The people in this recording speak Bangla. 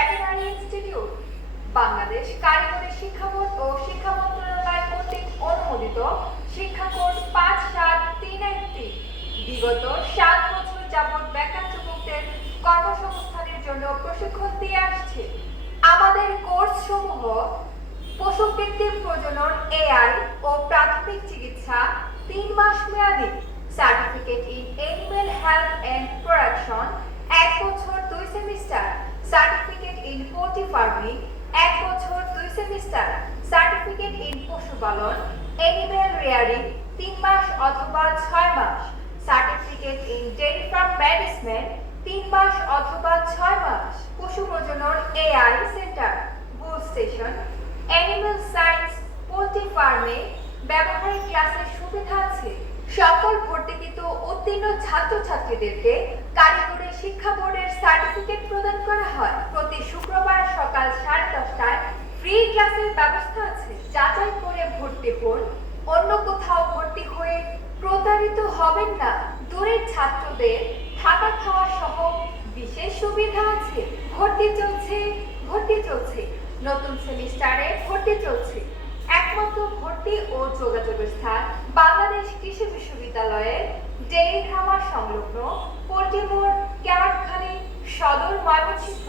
ভেটেরিনারি ইনস্টিটিউট বাংলাদেশ কারিগরি শিক্ষা বোর্ড ও শিক্ষা মন্ত্রণালয় কর্তৃক অনুমোদিত শিক্ষা কোড ৫৭৩১৩ বিগত ৭ বছর যাবৎ বেকার যুবকদের কর্মসংস্থানের জন্য প্রশিক্ষণ দিয়ে আসছে। আমাদের কোর্স সমূহ পশুভিত্তিক প্রজনন এআই ও প্রাথমিক চিকিৎসা 3 মাস মেয়াদী, certificate in animal health and production 1 বছর 2 সেমিস্টার, সার্টিফিকেট ইন পোল্ট্রি ফার্মিং 1 বছর 2 সেমিস্টার, সার্টিফিকেট ইন পশুপালন এনিম্যাল রেয়ারিং 3 মাস অথবা 6 মাস, certificate in dairy farm management 3 মাস অথবা 6 মাস, পশু প্রজনন AI centre bull station, animal science poultry ফার্মে ব্যবহারিক ক্লাসের সুবিধা আছে। সকল ভর্তিকৃত উত্তীর্ণ ছাত্রছাত্রীদেরকে কারিগরি শিক্ষা বোর্ডের সার্টিফিকেট প্রদান করা হয়। প্রতি শুক্রবার সকাল 10:30টায় ফ্রি ক্লাসের ব্যবস্থা আছে। যাচাই করে ভর্তি হন, অন্য কোথাও ভর্তি হয়ে প্রতারিত হবেন না। দূরের ছাত্রদের থাকা খাওয়া সহ বিশেষ সুবিধা আছে। ভর্তি চলছে, নতুন সেমিস্টারে ভর্তি চলছে। একমাত্র ভর্তি ও যোগাযোগের স্থান বাংলাদেশ কৃষি বিশ্ববিদ্যালয়ের ডেইরি খামার সংলগ্ন পোল্ট্রি মোড়, ক্যারটখালী, সদর, ময়মনসিংহ।